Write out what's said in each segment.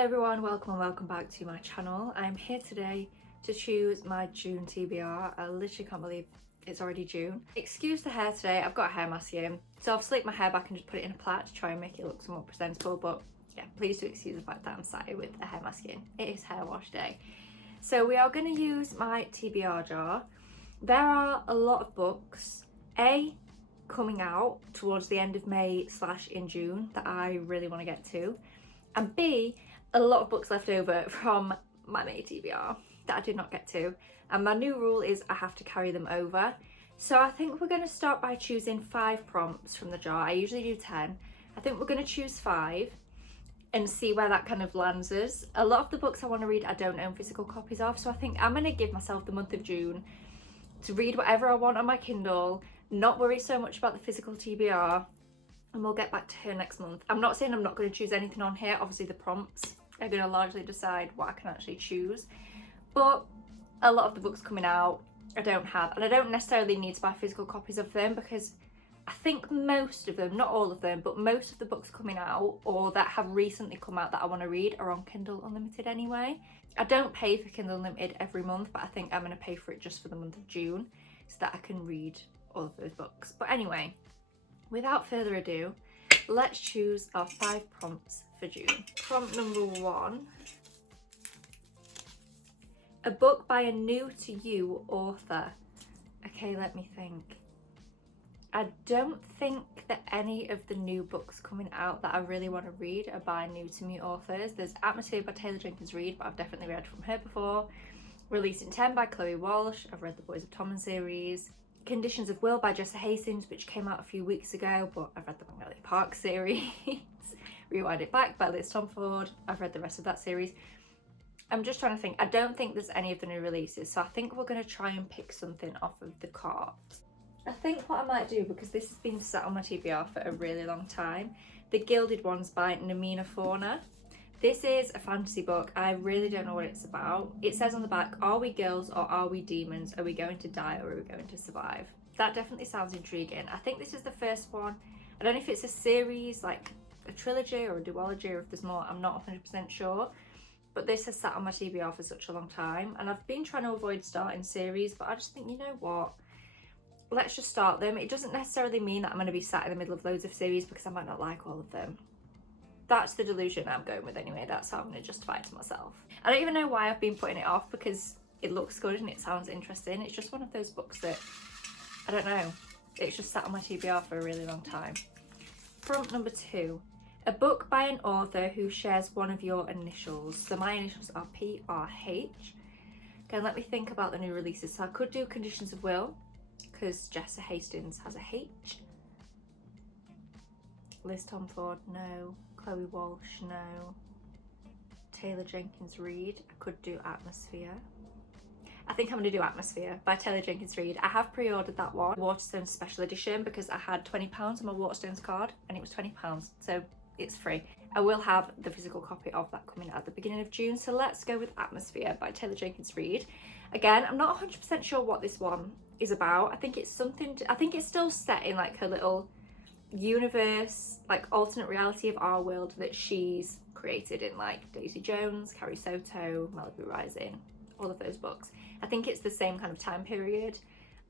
everyone, welcome back to my channel. I'm here today to choose my June TBR. I literally can't believe it's already June. Excuse the hair today, I've got a hair mask in. So I've slicked my hair back and just put it in a plait to try and make it look somewhat presentable, but yeah, please do excuse the fact that I'm sat here with a hair mask in. It is hair wash day. So we are going to use my TBR jar. There are a lot of books, coming out towards the end of May / in June that I really want to get to, and B, a lot of books left over from my May TBR that I did not get to, and my new rule is I have to carry them over. So I think we're going to start by choosing 5 prompts from the jar. I usually do 10. I think we're going to choose 5 and see where that kind of lands us. A lot of the books I want to read I don't own physical copies of, so I think I'm going to give myself the month of June to read whatever I want on my Kindle, not worry so much about the physical TBR, and we'll get back to her next month. I'm not saying I'm not going to choose anything on here. Obviously the prompts are going to largely decide what I can actually choose, but a lot of the books coming out I don't have, and I don't necessarily need to buy physical copies of them because I think most of them, not all of them, but most of the books coming out or that have recently come out that I want to read are on Kindle Unlimited anyway. I don't pay for Kindle Unlimited every month, but I think I'm going to pay for it just for the month of June so that I can read all of those books. But anyway, without further ado, let's choose our 5 prompts for June. Prompt number 1. A book by a new to you author. Okay, let me think. I don't think that any of the new books coming out that I really want to read are by new to me authors. There's Atmosphere by Taylor Jenkins Reid, but I've definitely read from her before. Released in 10 by Chloe Walsh. I've read the Boys of Tommen series. Conditions of Will by Jessa Hastings, which came out a few weeks ago, but I've read the Magnolia Park series. Rewind It Back by Liz Tomford. I've read the rest of that series. I'm just trying to think. I don't think there's any of the new releases, so I think we're going to try and pick something off of the cart. I think what I might do, because this has been sat on my TBR for a really long time, The Gilded Ones by Namina Fauna. This is a fantasy book. I really don't know what it's about. It says on the back, are we girls or are we demons? Are we going to die or are we going to survive? That definitely sounds intriguing. I think this is the first one. I don't know if it's a series, like a trilogy or a duology, or if there's more. I'm not 100% sure. But this has sat on my TBR for such a long time. And I've been trying to avoid starting series, but I just think, you know what? Let's just start them. It doesn't necessarily mean that I'm going to be sat in the middle of loads of series because I might not like all of them. That's the delusion I'm going with anyway. That's how I'm going to justify it to myself. I don't even know why I've been putting it off, because it looks good and it sounds interesting. It's just one of those books that, I don't know, it's just sat on my TBR for a really long time. Prompt number 2. A book by an author who shares one of your initials. So my initials are PRH. Okay, let me think about the new releases. So I could do Conditions of Will, because Jessa Hastings has a H. Liz Tomford, no. Chloe Walsh, no. Taylor Jenkins Reid, I could do Atmosphere. I think I'm going to do Atmosphere by Taylor Jenkins Reid. I have pre-ordered that one, Waterstones special edition, because I had £20 on my Waterstones card and it was £20, so it's free. I will have the physical copy of that coming out at the beginning of June, so let's go with Atmosphere by Taylor Jenkins Reid. Again, I'm not 100% sure what this one is about. I think it's something, I think it's still set in like her little universe, like alternate reality of our world that she's created in, like Daisy Jones, Carrie Soto, Malibu Rising, all of those books. I think it's the same kind of time period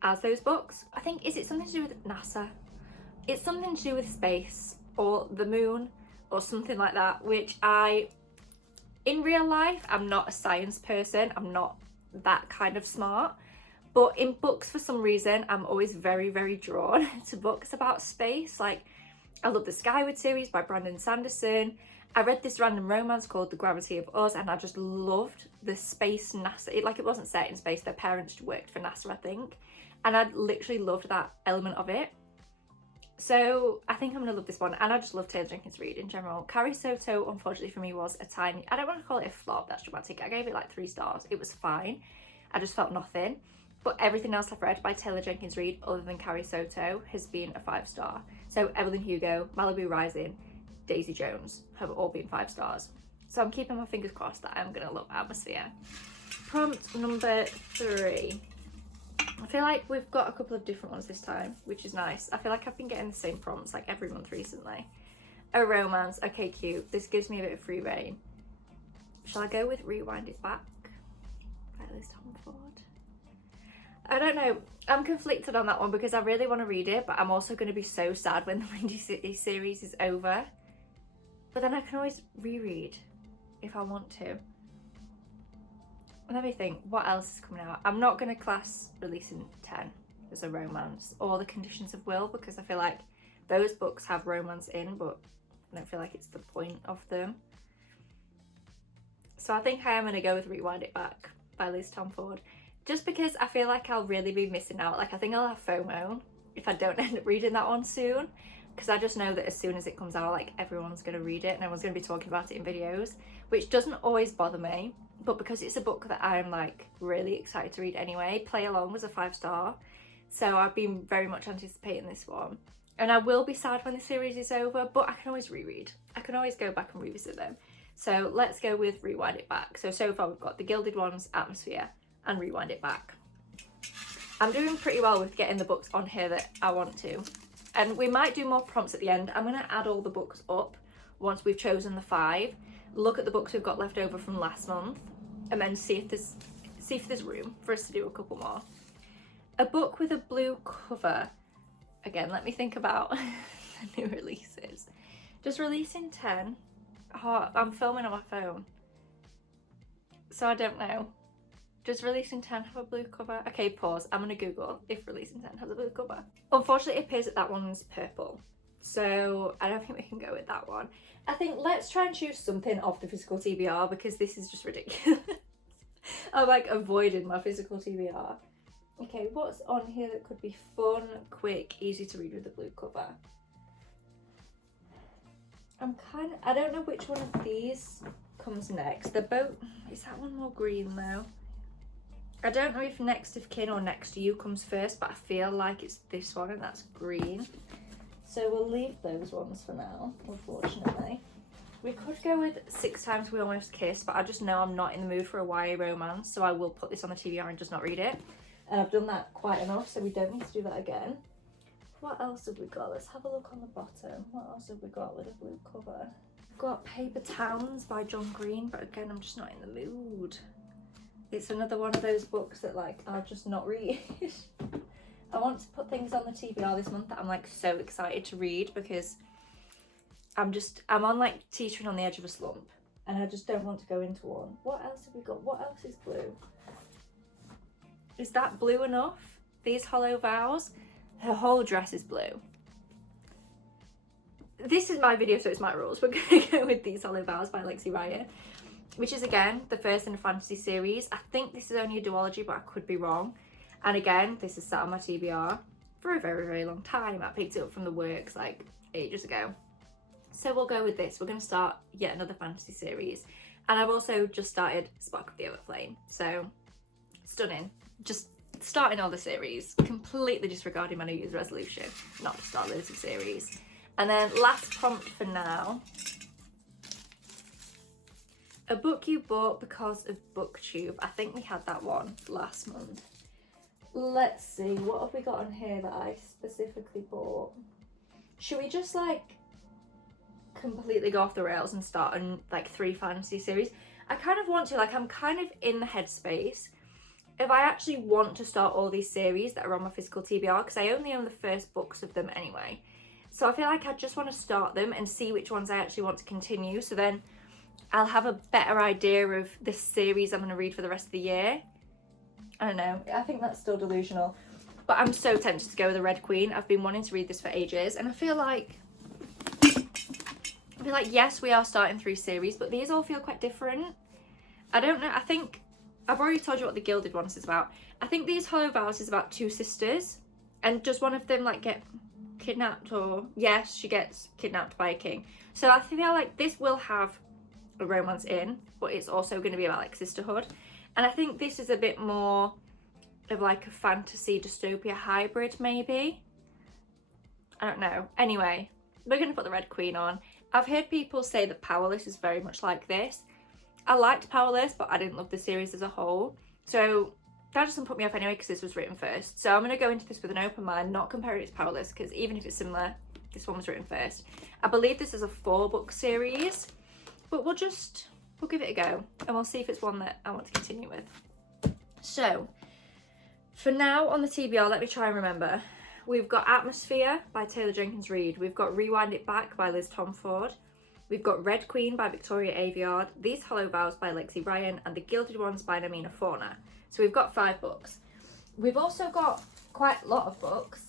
as those books. I think, is it something to do with NASA? It's something to do with space or the moon or something like that, which in real life, I'm not a science person. I'm not that kind of smart. But in books, for some reason, I'm always very, very drawn to books about space. Like, I love the Skyward series by Brandon Sanderson. I read this random romance called The Gravity of Us, and I just loved the space NASA. It wasn't set in space. Their parents worked for NASA, I think. And I literally loved that element of it. So I think I'm going to love this one. And I just love Taylor Jenkins Reid in general. Carrie Soto, unfortunately for me, was a tiny... I don't want to call it a flop. That's dramatic. I gave it like 3 stars. It was fine. I just felt nothing. But everything else I've read by Taylor Jenkins Reid, other than Carrie Soto, has been a 5-star. So Evelyn Hugo, Malibu Rising, Daisy Jones have all been 5 stars. So I'm keeping my fingers crossed that I'm going to love Atmosphere. Prompt number 3. I feel like we've got a couple of different ones this time, which is nice. I feel like I've been getting the same prompts like every month recently. A romance. Okay, cute. This gives me a bit of free reign. Shall I go with Rewind It Back by Liz Tomford? I don't know. I'm conflicted on that one because I really want to read it, but I'm also going to be so sad when the Windy City series is over. But then I can always reread if I want to. Let me think, what else is coming out? I'm not going to class Releasing 10 as a romance, or The Conditions of Will, because I feel like those books have romance in, but I don't feel like it's the point of them. So I think I am going to go with Rewind It Back by Liz Tomford. Just because I feel like I'll really be missing out. Like, I think I'll have FOMO if I don't end up reading that one soon. Because I just know that as soon as it comes out, like, everyone's going to read it and everyone's going to be talking about it in videos. Which doesn't always bother me. But because it's a book that I'm, like, really excited to read anyway. Play Along was a 5-star. So I've been very much anticipating this one. And I will be sad when the series is over. But I can always reread. I can always go back and revisit them. So let's go with Rewind It Back. So far we've got The Gilded Ones, Atmosphere, and Rewind It Back. I'm doing pretty well with getting the books on here that I want to. And we might do more prompts at the end. I'm going to add all the books up once we've chosen the 5. Look at the books we've got left over from last month. And then see if there's room for us to do a couple more. A book with a blue cover. Again, let me think about the new releases. Does Releasing 10... Oh, I'm filming on my phone. So I don't know. Does Releasing 10 have a blue cover? Okay, pause. I'm going to Google if Releasing 10 has a blue cover. Unfortunately, it appears that that one's purple. So I don't think we can go with that one. I think let's try and choose something off the physical TBR because this is just ridiculous. I'm like avoiding my physical TBR. Okay, what's on here that could be fun, quick, easy to read with a blue cover? I don't know which one of these comes next. They're both, is that one more green though? I don't know if Next of Kin or Next to You comes first, but I feel like it's this one and that's green. So we'll leave those ones for now, unfortunately. We could go with 6 Times We Almost Kissed, but I just know I'm not in the mood for a YA romance, so I will put this on the TBR and just not read it. And I've done that quite enough, so we don't need to do that again. What else have we got? Let's have a look on the bottom. What else have we got with a blue cover? We've got Paper Towns by John Green, but again, I'm just not in the mood. It's another one of those books that like I'll just not read. I want to put things on the TBR this month that I'm like so excited to read because I'm on like teetering on the edge of a slump and I just don't want to go into one. What else have we got? What else is blue? Is that blue enough? These Hollow Vows? Her whole dress is blue. This is my video, so it's my rules. We're going to go with These Hollow Vows by Lexi Ryan, which is again the first in a fantasy series. I think this is only a duology, but I could be wrong. And again, this is sat on my TBR for a very, very long time. I picked it up from the works like ages ago. So we'll go with this. We're going to start yet another fantasy series. And I've also just started Spark of the Everflame. So stunning. Just starting all the series, completely disregarding my New Year's resolution not to start loads of series. And then last prompt for now, a book you bought because of BookTube. I think we had that one last month. Let's see, what have we got on here that I specifically bought? Should we just like completely go off the rails and start on like 3 fantasy series? I kind of want to, like I'm kind of in the headspace if I actually want to start all these series that are on my physical TBR, because I only own the first books of them anyway. So I feel like I just want to start them and see which ones I actually want to continue. So then I'll have a better idea of the series I'm going to read for the rest of the year. I don't know. I think that's still delusional. But I'm so tempted to go with The Red Queen. I've been wanting to read this for ages. And I feel like, yes, we are starting 3 series, but these all feel quite different. I don't know. I think I've already told you what The Gilded Ones is about. I think These Hollow Vows is about 2 sisters. And does one of them like get kidnapped, or yes, she gets kidnapped by a king. So I feel like this will have a romance in, but it's also going to be about like sisterhood. And I think this is a bit more of like a fantasy dystopia hybrid maybe. I don't know. Anyway, we're going to put The Red Queen on. I've heard people say that Powerless is very much like this. I liked Powerless, but I didn't love the series as a whole. So that doesn't put me off anyway because this was written first. So I'm going to go into this with an open mind, not comparing it to Powerless, because even if it's similar, this one was written first. I believe this is a 4-book series, but we'll just we'll give it a go and we'll see if it's one that I want to continue with. So for now on the TBR, let me try and remember. We've got Atmosphere by Taylor Jenkins Reid. We've got Rewind It Back by Liz Tomford. We've got Red Queen by Victoria Aveyard, These Hollow Vows by Lexi Ryan, and The Gilded Ones by Namina Fauna. So we've got 5 books. We've also got quite a lot of books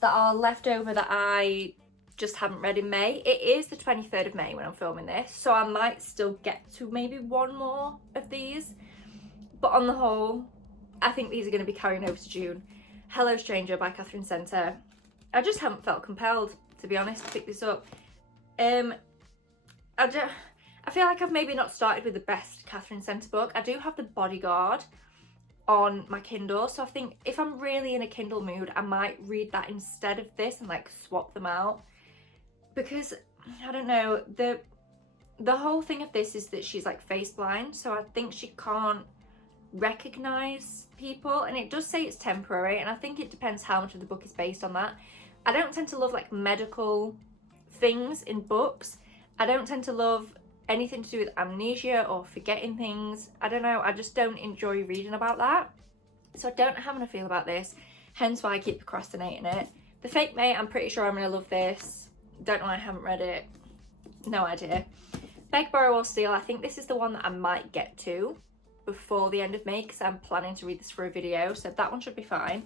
that are left over that I just haven't read in May. It is the 23rd of May when I'm filming this, so I might still get to maybe one more of these. But on the whole, I think these are going to be carrying over to June. Hello Stranger by Catherine Centre. I just haven't felt compelled, to be honest, to pick this up. I feel like I've maybe not started with the best Catherine Centre book. I do have The Bodyguard on my Kindle, so I think if I'm really in a Kindle mood, I might read that instead of this and like swap them out, because I don't know, the whole thing of this is that she's like face blind, so I think she can't recognize people, and it does say it's temporary, and I think it depends how much of the book is based on that. I don't tend to love like medical things in books. I don't tend to love anything to do with amnesia or forgetting things. I don't know, I just don't enjoy reading about that. So I don't know how I'm going to feel about this, hence why I keep procrastinating it. The Fake Mate, I'm pretty sure I'm going to love this. Don't know why I haven't read it. No idea. Beg, Borrow or Steal, I think this is the one that I might get to before the end of May, because I'm planning to read this for a video, so that one should be fine.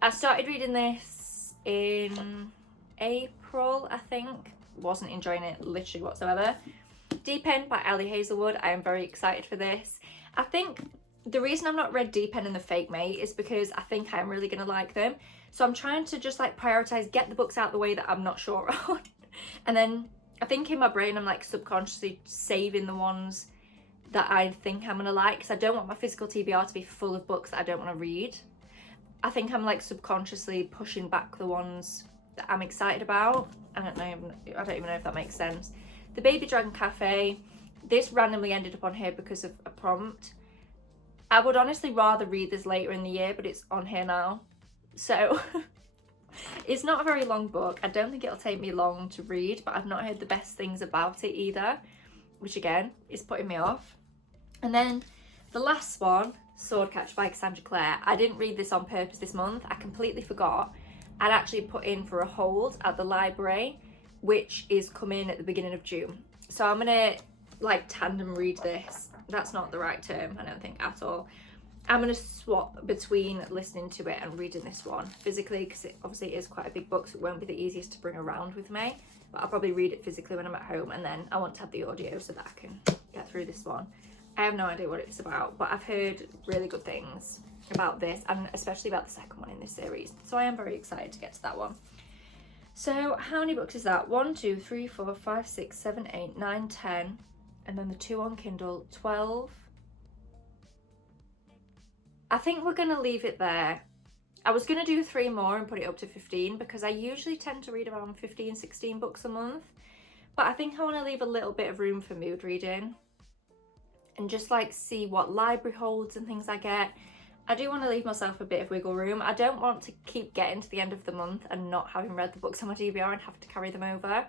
I started reading this in April, I think. Wasn't enjoying it literally whatsoever. Deep End by Ali Hazelwood. I am very excited for this. I think the reason I've not read Deep End and The Fake Mate is because I think I'm really going to like them. So I'm trying to just like prioritize, get the books out the way that I'm not sure on. And then I think in my brain I'm like subconsciously saving the ones that I think I'm going to like, because I don't want my physical TBR to be full of books that I don't want to read. I think I'm like subconsciously pushing back the ones that I'm excited about. I don't even know if that makes sense. The Baby Dragon Cafe, this randomly ended up on here because of a prompt. I would honestly rather read this later in the year, but it's on here now. So it's not a very long book. I don't think it'll take me long to read, but I've not heard the best things about it either, which again is putting me off. And then the last one, Swordcatcher by Cassandra Clare. I didn't read this on purpose this month. I completely forgot. I'd actually put in for a hold at the library, which is coming at the beginning of June. So I'm gonna like tandem read this. That's not the right term, I don't think, at all. I'm gonna swap between listening to it and reading this one physically, because it obviously is quite a big book, so it won't be the easiest to bring around with me. But I'll probably read it physically when I'm at home, and then I want to have the audio so that I can get through this one. I have no idea what it's about, but I've heard really good things about this, and especially about the second one in this series, so I am very excited to get to that one. So how many books is that? 1, 2, 3, 4, 5, 6, 7, 8, 9, 10, and then the 2 on Kindle, 12. I think we're gonna leave it there. I was gonna do 3 more and put it up to 15, because I usually tend to read around 15, 16 books a month, but I think I want to leave a little bit of room for mood reading and just like see what library holds and things I get. I do want to leave myself a bit of wiggle room. I don't want to keep getting to the end of the month and not having read the books on my TBR and have to carry them over.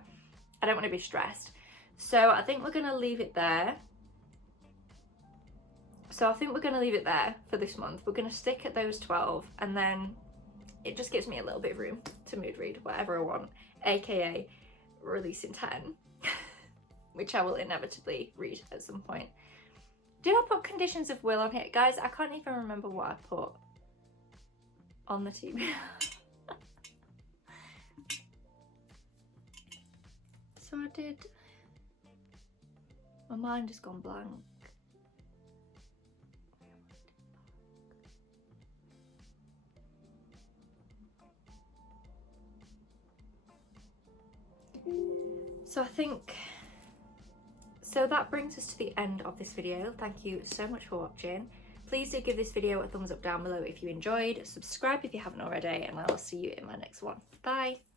I don't want to be stressed. So I think we're going to leave it there. For this month. We're going to stick at those 12, and then it just gives me a little bit of room to mood read whatever I want, aka releasing 10, which I will inevitably read at some point. Did I put Conditions of Will on here? Guys, I can't even remember what I put on the TBR. So I did... My mind has gone blank. So I think... So that brings us to the end of this video. Thank you so much for watching. Please do give this video a thumbs up down below if you enjoyed. Subscribe if you haven't already, and I will see you in my next one. Bye!